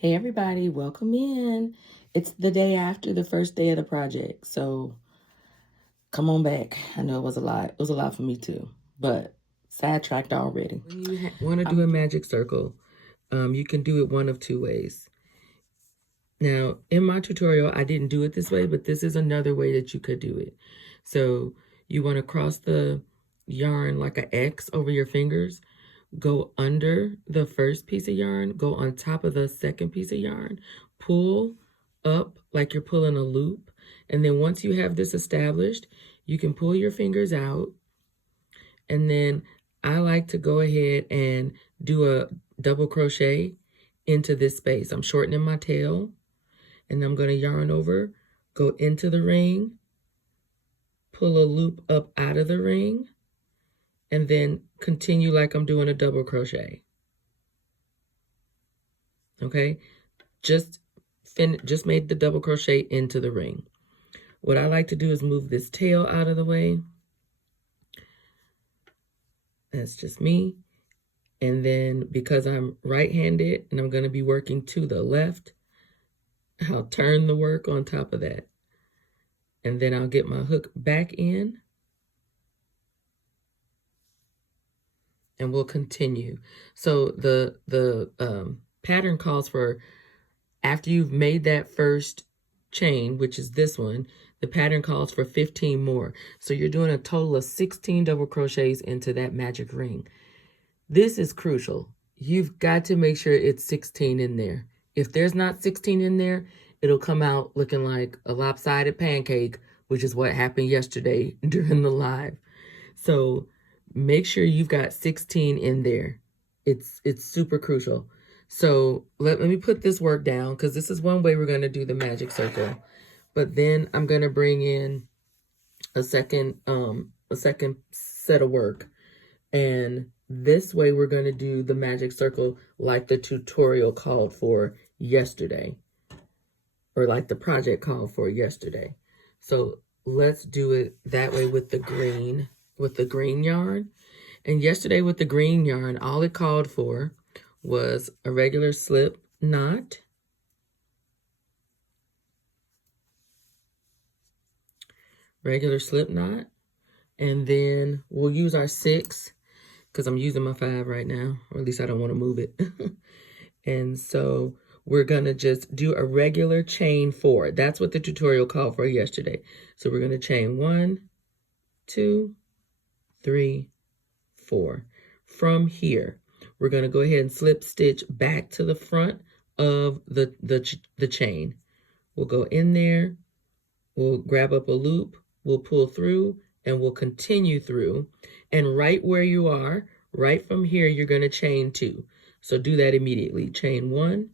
Hey everybody, welcome in. It's the day after the first day of the project, so come on back. I know it was a lot. It was a lot for me too, but sidetracked already. When you want to do a magic circle, you can do it one of two ways. Now, in my tutorial, I didn't do it this way, but this is another way that you could do it. So you want to cross the yarn like an X over your fingers, go under the first piece of yarn, go on top of the second piece of yarn, pull up like you're pulling a loop. And then once you have this established, you can pull your fingers out. And then I like to go ahead and do a double crochet into this space. I'm shortening my tail and I'm going to yarn over, go into the ring, pull a loop up out of the ring, and then continue like I'm doing a double crochet. Okay, just made the double crochet into the ring. What I like to do is move this tail out of the way. That's just me. And then because I'm right-handed and I'm going to be working to the left, I'll turn the work on top of that. And then I'll get my hook back in. And we'll continue. So the pattern calls for, after you've made that first chain, which is this one, the pattern calls for 15 more. So you're doing a total of 16 double crochets into that magic ring. This is crucial. You've got to make sure it's 16 in there. If there's not 16 in there, it'll come out looking like a lopsided pancake, which is what happened yesterday during the live. So make sure you've got 16 in there. It's super crucial. So let me put this work down, because this is one way we're going to do the magic circle. But then I'm going to bring in a second set of work. And this way we're going to do the magic circle like the tutorial called for yesterday, or like the project called for yesterday. So let's do it that way with the green yarn. And yesterday with the green yarn, all it called for was a regular slip knot, and then we'll use our 6, because I'm using my 5 right now, or at least I don't want to move it. And so we're going to just do a regular chain 4. That's what the tutorial called for yesterday. So we're going to chain 1, 2, 3, 4. From here, we're going to go ahead and slip stitch back to the front of the chain. We'll go in there, we'll grab up a loop, we'll pull through, and we'll continue through. And right where you are, right from here, you're going to chain 2. So do that immediately. Chain 1,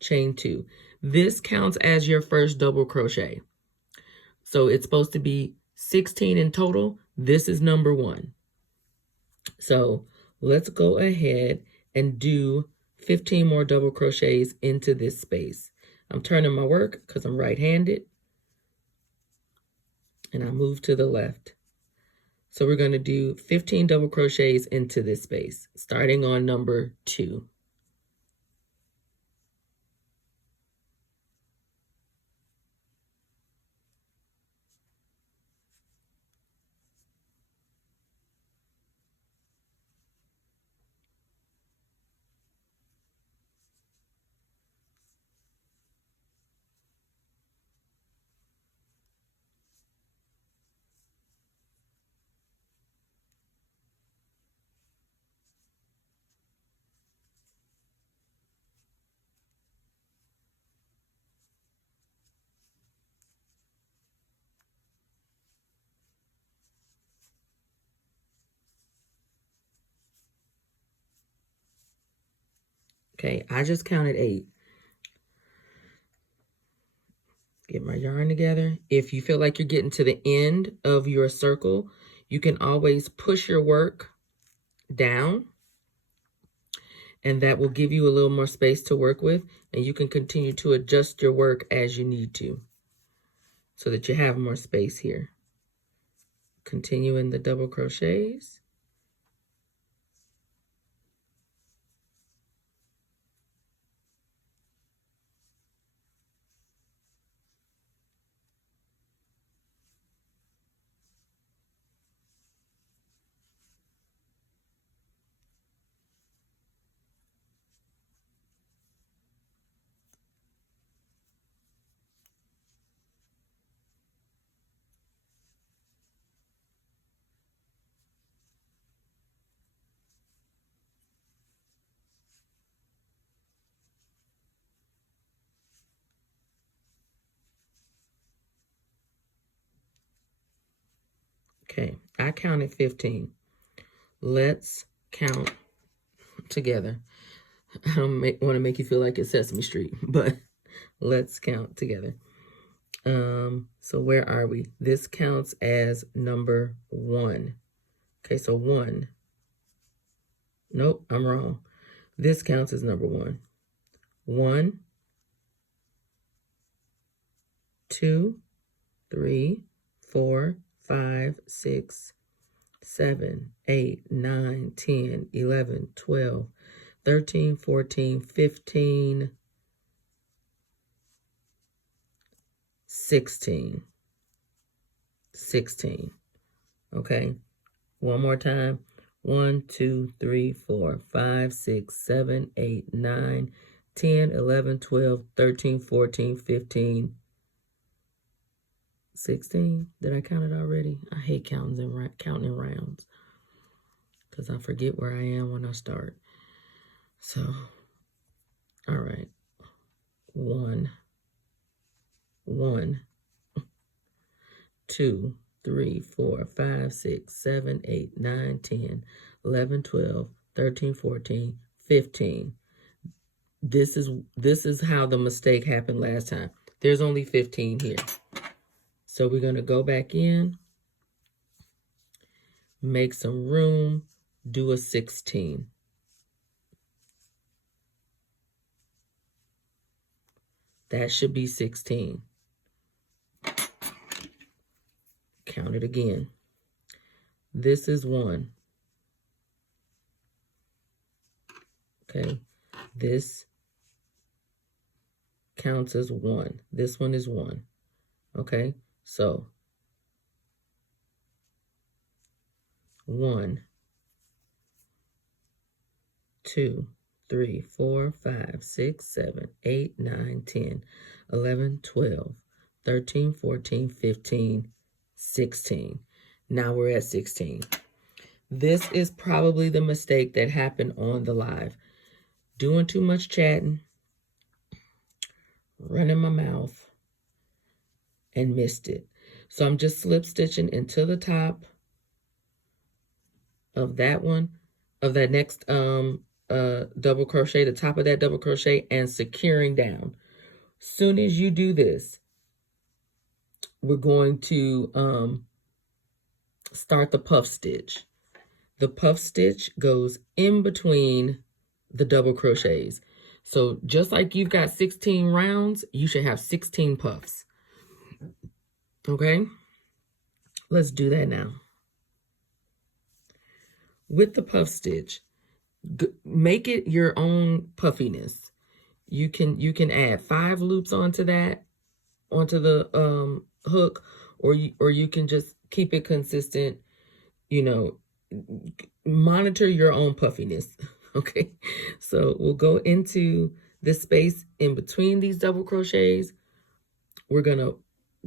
chain 2. This counts as your first double crochet. So it's supposed to be 16 in total. This is number 1. So let's go ahead and do 15 more double crochets into this space. I'm turning my work because I'm right-handed, and I move to the left. So we're going to do 15 double crochets into this space, starting on number 2. Okay, I just counted 8. Get my yarn together. If you feel like you're getting to the end of your circle, you can always push your work down, and that will give you a little more space to work with, and you can continue to adjust your work as you need to so that you have more space here. Continuing the double crochets. Okay, I counted 15. Let's count together. I don't want to make you feel like it's Sesame Street, but let's count together. So where are we? This counts as number 1. Okay, so 1. Nope, I'm wrong. This counts as number 1. 1, 2, 3, 4, 5, 6, 7, 8, 9, 10, 11, 12, 13, 14, 15, 16. 16. Okay. One more time. 1, 2, 3, 4, 5, 6, 7, 8, 9, 10, 11, 12, 13, 14, 15, 16. Did I count it already? I hate counting in rounds because I forget where I am when I start. So, all right. 1, 2, 3, 4, 5, 6, 7, 8, 9, 10, 11, 12, 13, 14, 15. This is how the mistake happened last time. There's only 15 here. So we're going to go back in, make some room, do a 16. That should be 16. Count it again. This is 1. Okay. This counts as 1. This one is 1. Okay. So 1, 2, 3, 4, 5, 6, 7, 8, 9, 10, 11, 12, 13, 14, 15, 16. Now we're at 16. This is probably the mistake that happened on the live. Doing too much chatting, running my mouth, and missed it. So I'm just slip stitching into the top of that one, of that next double crochet, the top of that double crochet, and securing down. Soon as you do this, we're going to start the puff stitch. The puff stitch goes in between the double crochets. So just like you've got 16 rounds, you should have 16 puffs. Okay? Let's do that now. With the puff stitch, make it your own puffiness. You can add 5 loops onto that, onto the hook, or you can just keep it consistent. You know, monitor your own puffiness. Okay, so we'll go into the space in between these double crochets. We're gonna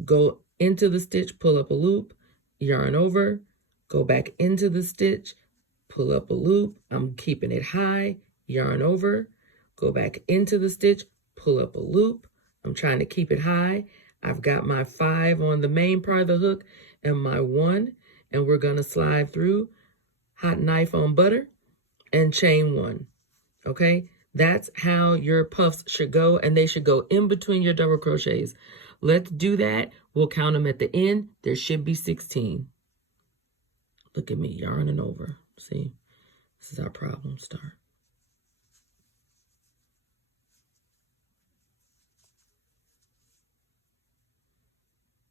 go into the stitch, pull up a loop, yarn over, go back into the stitch, pull up a loop. I'm keeping it high, yarn over, go back into the stitch, pull up a loop. I'm trying to keep it high. I've got my 5 on the main part of the hook and my 1, and we're gonna slide through, hot knife on butter, and chain 1. Okay, that's how your puffs should go, and they should go in between your double crochets. Let's do that. We'll count them at the end. There should be 16. Look at me yarning over. See, this is our problem start.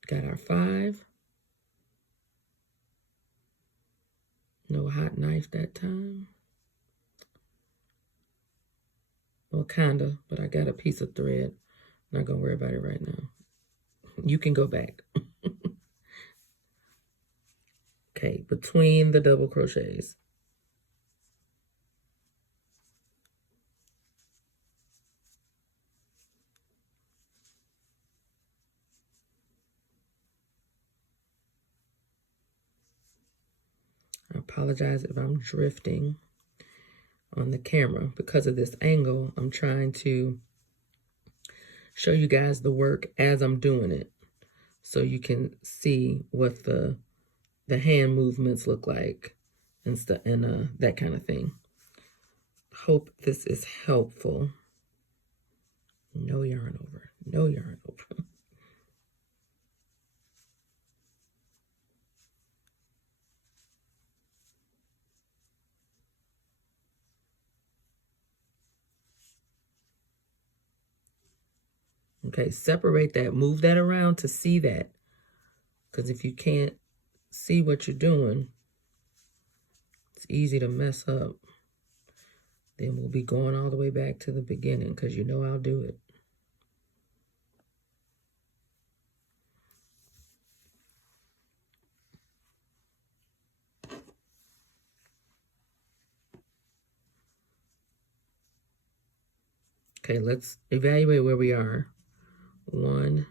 Got our 5. No hot knife that time. Well, kinda, but I got a piece of thread. Not gonna worry about it right now. You can go back. Okay, between the double crochets. I apologize if I'm drifting on the camera because of this angle. I'm trying to show you guys the work as I'm doing it, so you can see what the the hand movements look like and stuff, and that kind of thing. Hope this is helpful. No yarn over. No yarn over. Okay, separate that. Move that around to see that. Because if you can't see what you're doing, it's easy to mess up. Then we'll be going all the way back to the beginning because you know I'll do it. Okay, let's evaluate where we are. 1,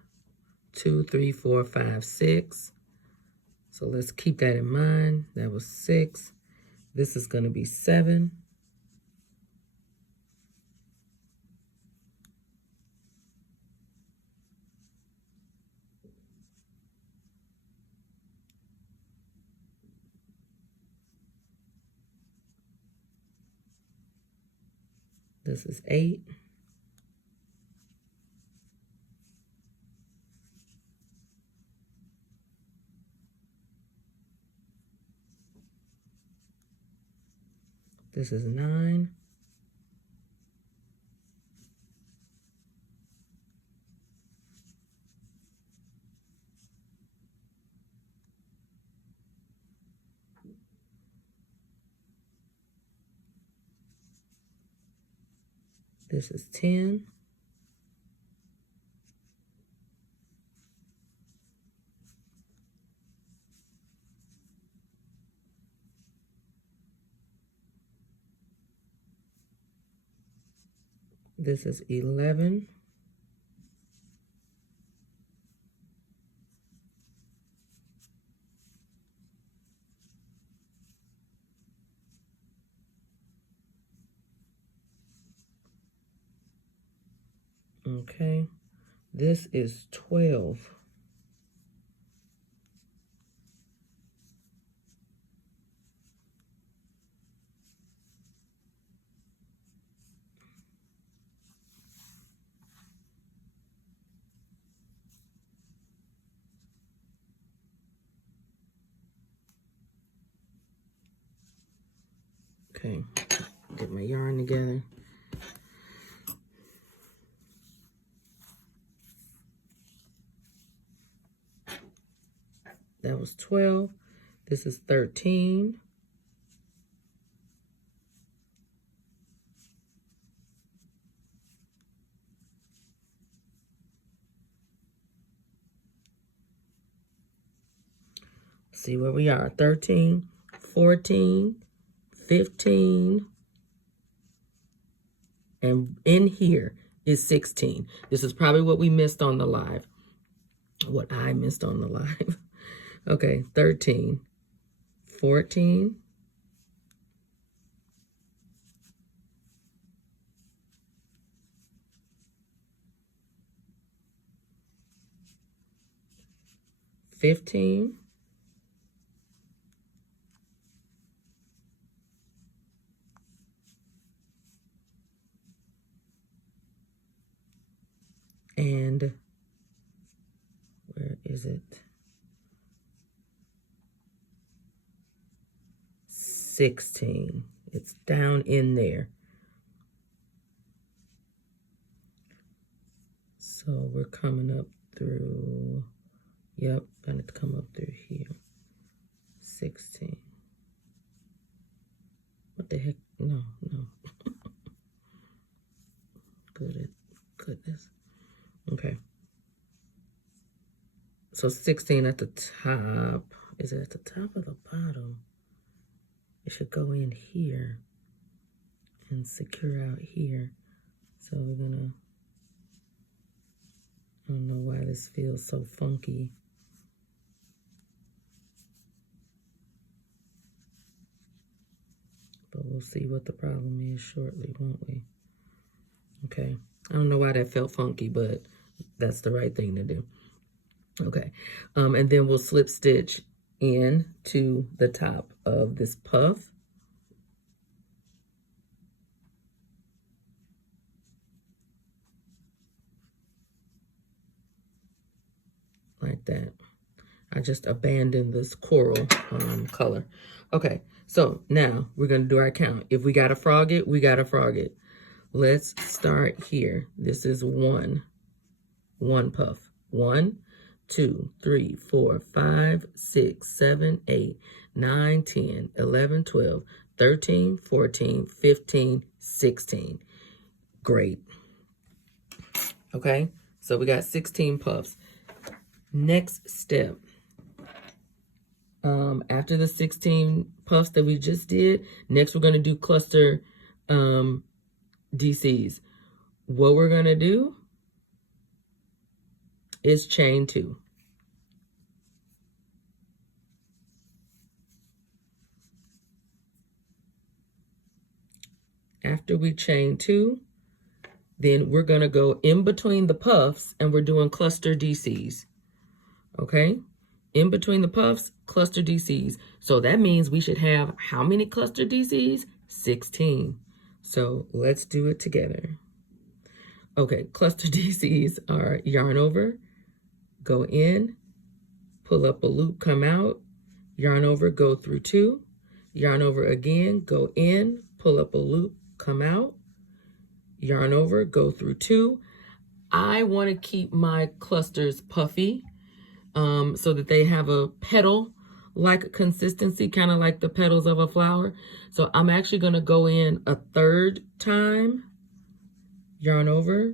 2, 3, 4, 5, 6. So let's keep that in mind. That was 6. This is going to be 7. This is 8. This is 9. This is 10. This is 11. Okay, this is 12. Okay, get my yarn together. That was 12. This is 13. See where we are. 13, 14, 15, and in here is 16. This is probably what we missed on the live. What I missed on the live. Okay, 13, 14, 15, 16. It's down in there. So we're coming up through, yep, gonna come up through here. 16. What the heck? No. Goodness. Okay. So 16 at the top. Is it at the top or the bottom? It should go in here and secure out here. So we're gonna, I don't know why this feels so funky. But we'll see what the problem is shortly, won't we? Okay. I don't know why that felt funky, but that's the right thing to do. Okay. And then we'll slip stitch into the top of this puff. Like that. I just abandoned this coral color. Okay, so now we're gonna do our count. If we gotta frog it, we gotta frog it. Let's start here. This is one puff. 1, 2, 3, 4, 5, 6, 7, 8, 9, 10, 11, 12, 13, 14, 15, 16. Great. Okay, so we got 16 puffs. Next step. After the 16 puffs that we just did, next we're going to do cluster DCs. What we're going to do is chain 2. After we chain 2, then we're going to go in between the puffs and we're doing cluster DCs. Okay? In between the puffs, cluster DCs. So that means we should have how many cluster DCs? 16. So let's do it together. Okay, cluster DCs are yarn over, go in, pull up a loop, come out, yarn over, go through 2, yarn over again, go in, pull up a loop, come out, yarn over, go through 2. I want to keep my clusters puffy so that they have a petal-like consistency, kind of like the petals of a flower. So I'm actually going to go in a 3rd time, yarn over,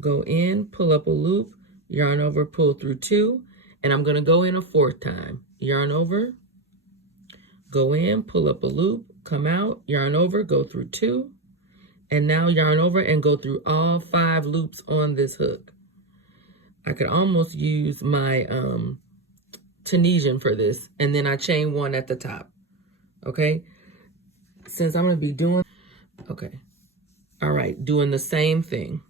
go in, pull up a loop, yarn over, pull through 2, and I'm going to go in a 4th time, yarn over, go in, pull up a loop, come out, yarn over, go through 2, and now yarn over and go through all 5 loops on this hook. I could almost use my Tunisian for this, and then I chain 1 at the top. Okay, since I'm going to be doing, okay, all right, doing the same thing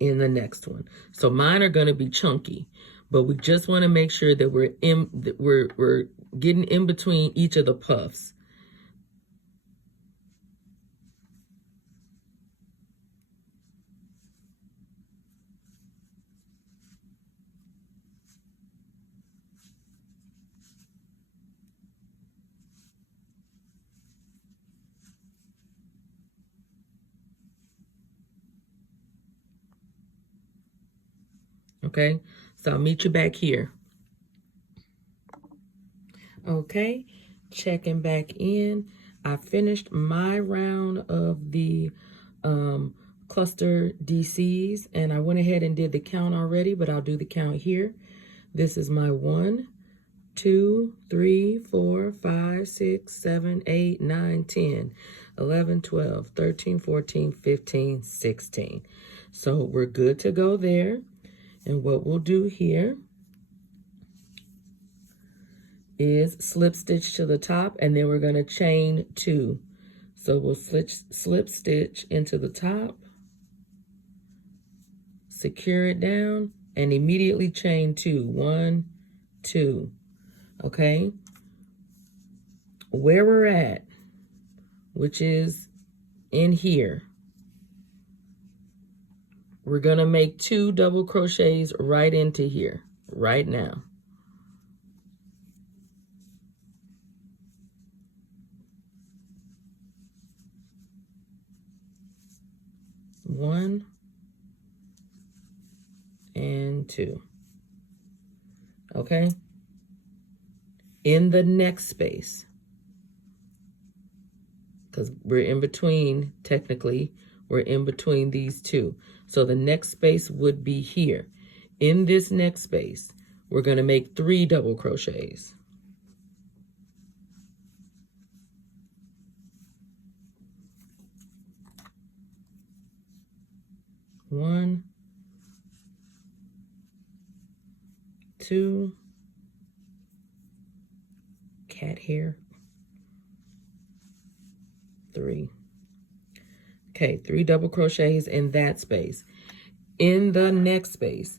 in the next one. So mine are going to be chunky, but we just want to make sure that we're getting in between each of the puffs. Okay, so I'll meet you back here. Okay, checking back in. I finished my round of the cluster DCs, and I went ahead and did the count already, but I'll do the count here. This is my 1, 2, 3, 4, 5, 6, 7, 8, 9, 10, 11, 12, 13, 14, 15, 16. So we're good to go there. And what we'll do here is slip stitch to the top, and then we're going to chain 2. So we'll slip stitch into the top, secure it down, and immediately chain 2. 1, 2. Okay? Where we're at, which is in here, we're going to make 2 double crochets right into here, right now. One and 2. Okay? In the next space, because we're in between, technically, we're in between these 2. So the next space would be here. In this next space, we're going to make 3 double crochets. One, 2, cat hair, 3. Okay, 3 double crochets in that space. In the next space,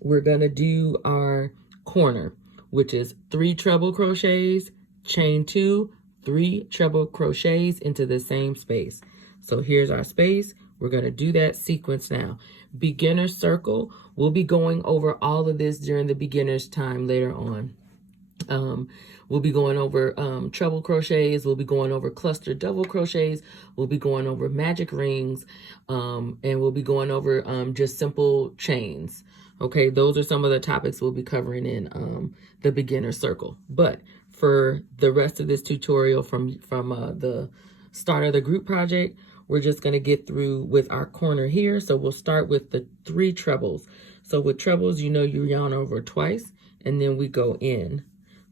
we're going to do our corner. which is 3 treble crochets, chain 2, 3 treble crochets into the same space. So here's our space. We're going to do that sequence now. Beginner circle. We'll be going over all of this during the beginner's time later on. We'll be going over treble crochets. We'll be going over cluster double crochets. We'll be going over magic rings, and we'll be going over just simple chains. Okay, those are some of the topics we'll be covering in the beginner circle. But for the rest of this tutorial from the start of the group project, we're just going to get through with our corner here. So we'll start with the 3 trebles. So with trebles, you know, you yarn over twice, and then we go in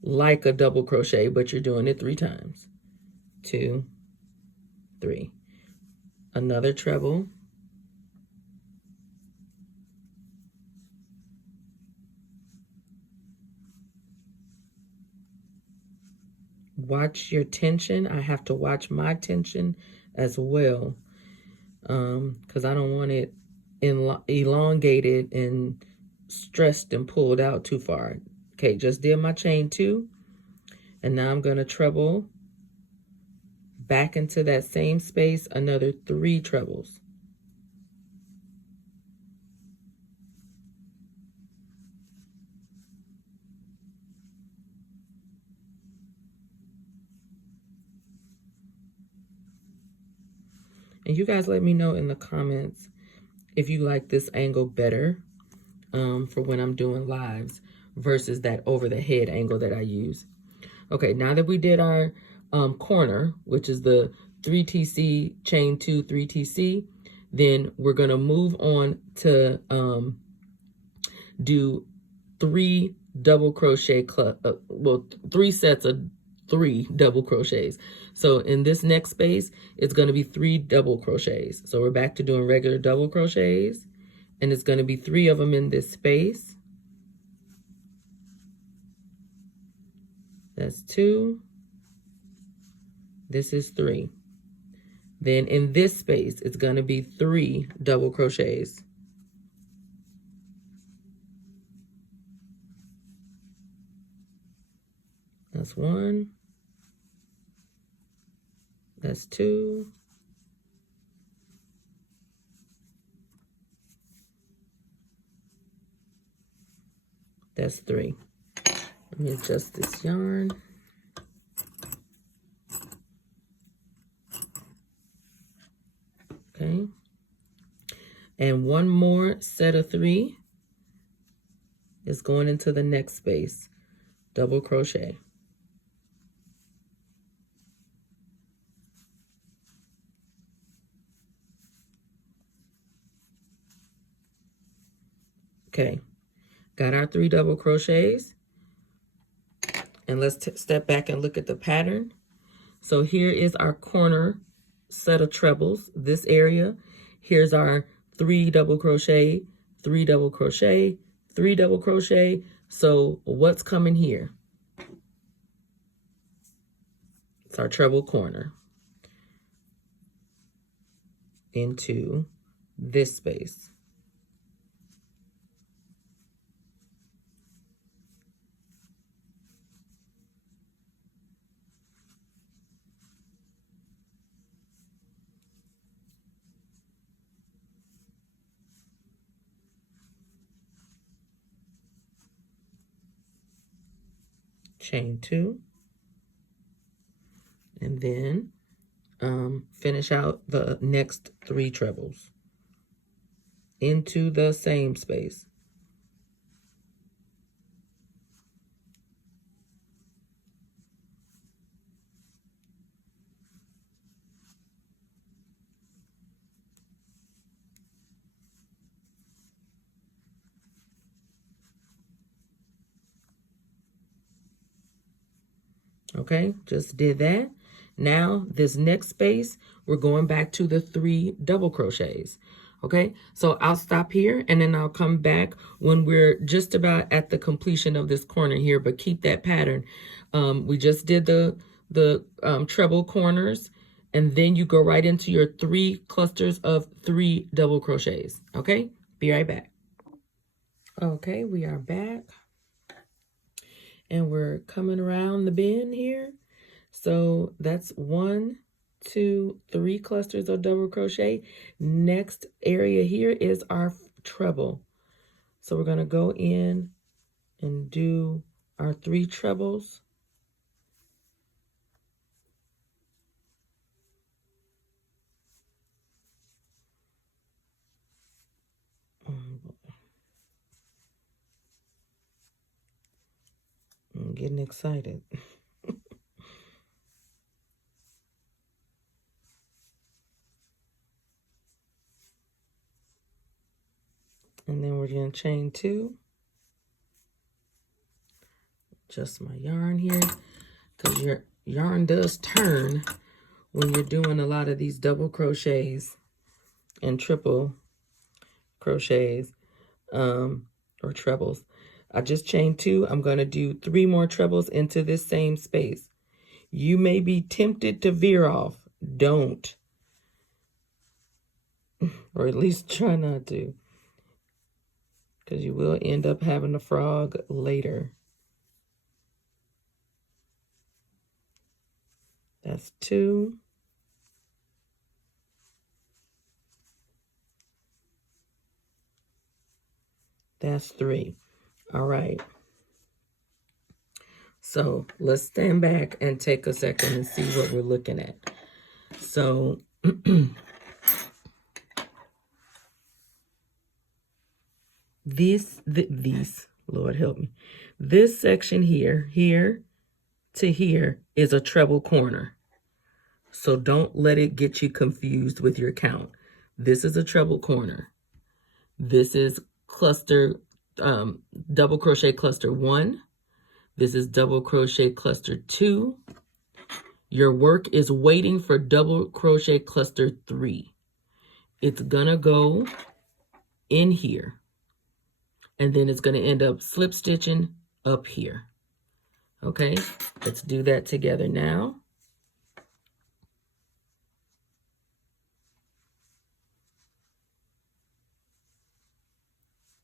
like a double crochet, but you're doing it 3 times. 2, 3. Another treble. Watch your tension. I have to watch my tension as well, because I don't want it elongated and stressed and pulled out too far. Okay, just did my chain 2, and now I'm going to treble back into that same space, another 3 trebles. And you guys let me know in the comments if you like this angle better for when I'm doing lives versus that over the head angle that I use. Okay, now that we did our corner, which is the 3TC, chain 2, 3TC, then we're going to move on to do 3 double crochet, 3 sets of 3 double crochets. So in this next space, it's going to be 3 double crochets. So we're back to doing regular double crochets, and it's going to be 3 of them in this space. That's 2. This is 3. Then in this space, it's going to be 3 double crochets. That's 1. That's 2. That's 3. Let me adjust this yarn. Okay. And 1 more set of 3 is going into the next space. Double crochet. Okay. Got our 3 double crochets. And let's step back and look at the pattern. So here is our corner set of trebles, this area. Here's our 3 double crochet, 3 double crochet, 3 double crochet. So what's coming here? It's our treble corner into this space. Chain 2, and then finish out the next 3 trebles into the same space. Okay, just did that. Now this next space, we're going back to the 3 double crochets. Okay, so I'll stop here and then I'll come back when we're just about at the completion of this corner here, but keep that pattern. We just did the treble corners, and then you go right into your 3 clusters of 3 double crochets. Okay, be right back. Okay, we are back. and we're coming around the bend here. So that's 1, 2, 3 clusters of double crochet. Next area here is our treble. So we're going to go in and do our 3 trebles. I'm getting excited. And then we're going to chain 2. Just my yarn here, because your yarn does turn when you're doing a lot of these double crochets and triple crochets or trebles. I just chained 2. I'm going to do 3 more trebles into this same space. You may be tempted to veer off. Don't. Or at least try not to, because you will end up having a frog later. That's 2. That's 3. All right. So let's stand back and take a second and see what we're looking at. So these, Lord help me. This section here to here is a treble corner. So don't let it get you confused with your count. This is a treble corner. This is cluster, double crochet cluster 1. This is double crochet cluster 2. Your work is waiting for double crochet cluster 3. It's gonna go in here, and then it's gonna end up slip stitching up here. Okay, let's do that together now.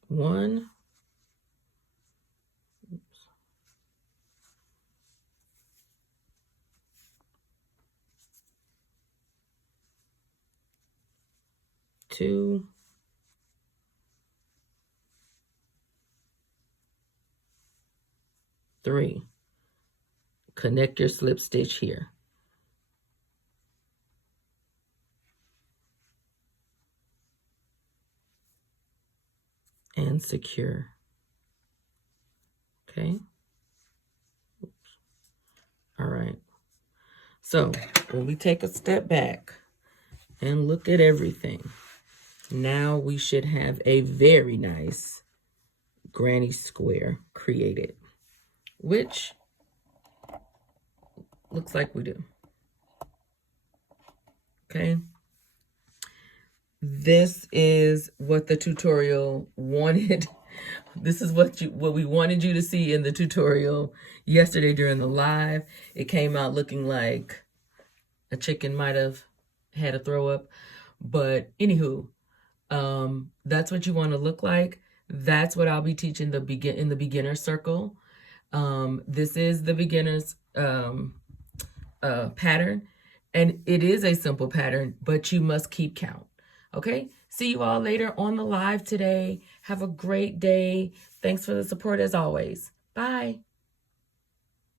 One, two, 3. Connect your slip stitch here. And secure. Okay. Oops. All right. So when we take a step back and look at everything, now we should have a very nice granny square created, which looks like we do. Okay. This is what the tutorial wanted. This is what we wanted you to see in the tutorial yesterday during the live. It came out looking like a chicken might have had a throw up, but anywho, that's what you want to look like. That's what I'll be teaching in the beginner circle. This is the beginner's pattern, and it is a simple pattern, but you must keep count. Okay, see you all later on the live today. Have a great day. Thanks for the support as always. Bye.